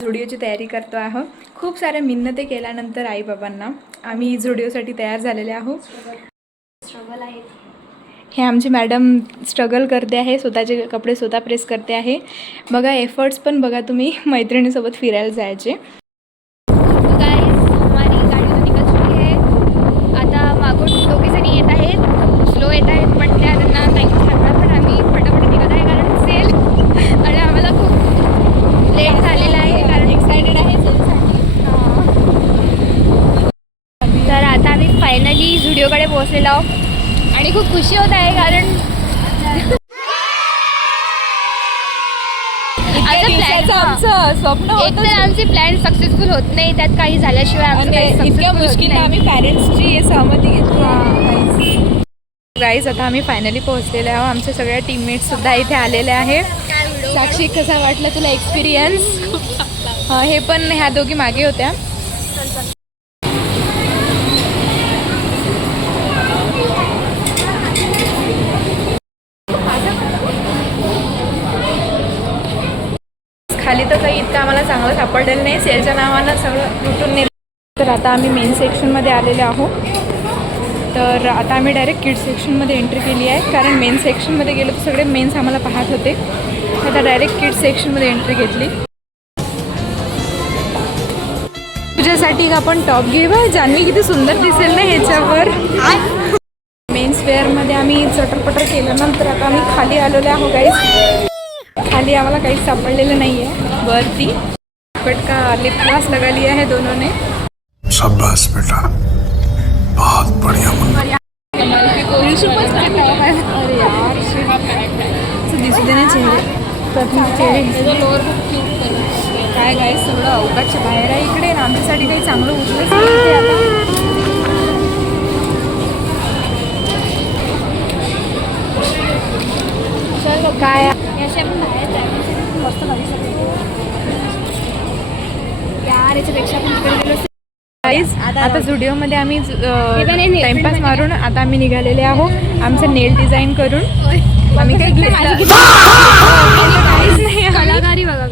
झुडिओची तयारी करतो आहोत. खूप साऱ्या मिन्नते केल्यानंतर आईबाबांना आम्ही झुडिओसाठी तयार झालेले आहोत. स्ट्रगल आहे. हे आमची मॅडम स्ट्रगल करते आहे, स्वतःचे कपडे स्वतः प्रेस करते आहे. बघा एफर्ट्स पण बघा तुम्ही मैत्रिणीसोबत फिरायला जायचे. हमारी गाड़ी तो निकल चुकी है. आता मागून दोघीजणी येत आहेत, स्लो येत आहेत, पण त्यांना टाईम लागणार. पण आम्ही फटाफट निघत आहे कारण सेल आणि आम्हाला खूप लेट झालेला आहे कारण एक्सायटेड आहे सेलसाठी. तर आता आम्ही फायनली झुडिओकडे पोहोचलेलो आहोत आणि खूप खुशी होत आहे कारण स्वप्न एकतर आमचे प्लॅन सक्सेसफुल होत नाही, त्यात काही झाल्याशिवाय आमचं इतक्या मुश्किल आम्ही पॅरेंट्सची सहमती घेतली. गाईज आता आम्ही फायनली पोहोचलेले आहोत. आमच्या सगळ्या टीममेट्स सुद्धा इथे आलेले आहे. साक्षी कसा वाटला तुला एक्सपिरियन्स? हे पण ह्या दोघी मागे होत्या. खाली तर काही इतकं आम्हाला चांगलं सापडलेलं नाही, सेलच्या नावानं सगळं लुटून नेलं. तर आता आम्ही मेन सेक्शनमध्ये आलेले आहोत. तर आता आम्ही डायरेक्ट किड्स सेक्शनमध्ये एंट्री केली आहे, कारण मेन सेक्शनमध्ये गेलो तर सगळे मेन्स आम्हाला पाहत होते. आता डायरेक्ट किड्स सेक्शनमध्ये एंट्री घेतली. तुझ्यासाठी आपण टॉप घेऊ. जान्हवी किती सुंदर दिसेल ना ह्याच्यावर. मेन्स वेअरमध्ये आम्ही चटरपटर केल्यानंतर आता आम्ही खाली आलेलो आहोत गाईस. खाली आम्हाला काहीच सापडलेलं नाही आहे. वरती पटका लिप ग्लास लगा लिया है दोनों ने. शाबाश बेटा, बहुत बढ़िया मुन्ना. अरे यार दिसू दे ना चेहरे. काय गाय सगळं अवकाशच्या बाहेर आहे इकडे. आमच्यासाठी काही चांगलं उठलंच नाही आता. काय असे आपण बाहेर जायचं मस्त बघू शकतो यार. याच्यापेक्षा आपण तिकडे गेलो आता झुडिओमध्ये आम्ही टाइमपास मारून आता आम्ही निघालेले आहोत. आमचं नेल डिझाईन करून आम्ही काही कलाकारी बघा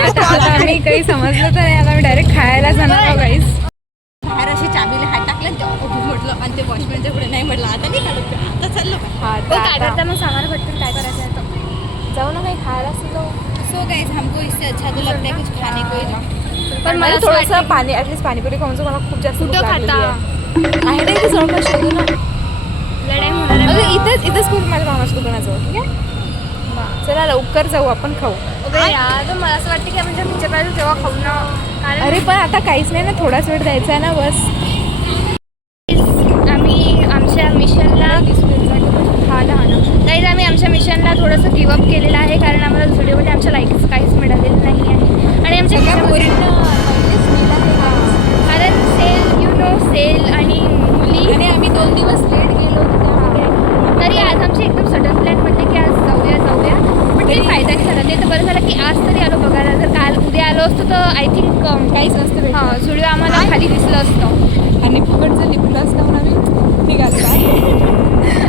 आता आम्ही काही समजलं तर आता आम्ही डायरेक्ट खायला जाणार आहोत गाईस. बाहेर अशी चाबीला हात टाकला तेव्हा म्हटलं आणि ते वॉचमॅनच्या पुढे नाही म्हटलं आता नाही काढत आता चाललो काय करता मग सांगायला भेटतील काय करायचं आहे तर जाऊ ना काही खायला असतो. सो गाइस हमको इससे अच्छा तो लगता है कुछ खाने को ही. पण मला थोडंसं पाणी ॲटलीस्ट पाणीपुरी खाऊन मला खूप जास्त कुठं खाता आहे ना इथे जवळपास शोधू ना. लढाई होणार आहे. इथंच खूप माझ्या मामाच्या दुकानाजवळ. ठीक आहे चला लवकर जाऊ आपण खाऊ. यार मला असं वाटतं की आपण जेव्हा पिक्चर पाहिजे तेव्हा खाऊ ना. कारण अरे पण आता काहीच नाही ना, थोडाच वेळ द्यायचा आहे ना बस. आम्ही आमच्या मिशनला काही आम्ही आमच्या मिशनला थोडंसं गिवअप केलेलं आहे कारण आम्हाला व्हिडिओमध्ये आमच्या लाईक्स काहीच मिळालेलं नाही आहे. आणि आमच्या कारण सेल यू नो सेल आणि मुली आणि आम्ही 2 दिवस लेट गेलो होतो त्यामध्ये. तरी आज आमचे एकदम सडन प्लॅन म्हटले की आज जाऊया पण तरी फायदा नाही झाला. ते तर बरं झालं की आज तरी आलो बघायला. जर काल उद्या आलो असतो तर आय थिंक काहीच नसतं. हां झुडिओ आम्हाला खाली दिसलं असतं आणि फुकटचं लिप ग्लास लावून आम्ही निघालो.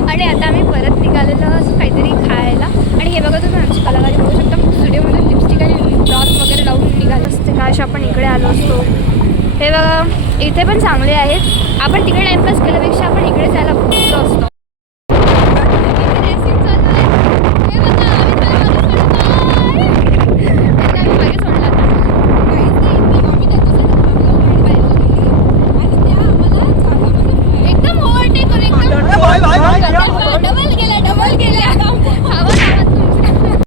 आणि आता आम्ही परत निघालेलो असं काहीतरी खायला. आणि हे बघा तुम्ही आमची कलाकारी बघू शकता. स्टुडिओमध्ये लिपस्टिक आणि ग्लॉस वगैरे लावून निघालं असते काश आपण इकडे आलो असतो. हे बघा इथे पण चांगले आहेत. आपण तिकडे टाईमपास केल्यापेक्षा आपण इकडे जायला खूप असतो.